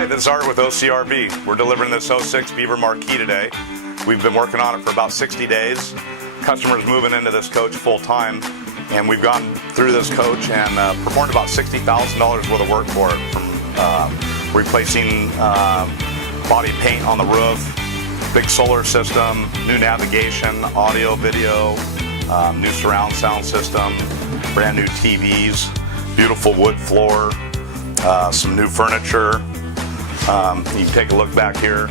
Hi, this is Art with OCRV. We're delivering this '06 Beaver Marquis today. We've been working on it for about 60 days. Customers moving into this coach full time, and we've gone through this coach and performed about $60,000 worth of work for it, from replacing body paint on the roof, big solar system, new navigation, audio, video, new surround sound system, brand new TVs, beautiful wood floor, some new furniture. You can take a look back here.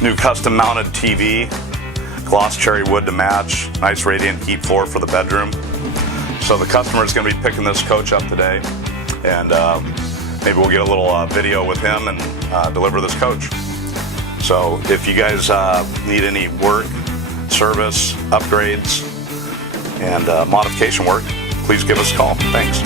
New custom mounted TV, gloss cherry wood to match, nice radiant heat floor for the bedroom. So the customer is going to be picking this coach up today, and maybe we'll get a little video with him and deliver this coach. So if you guys need any work, service, upgrades, and modification work, please give us a call. Thanks.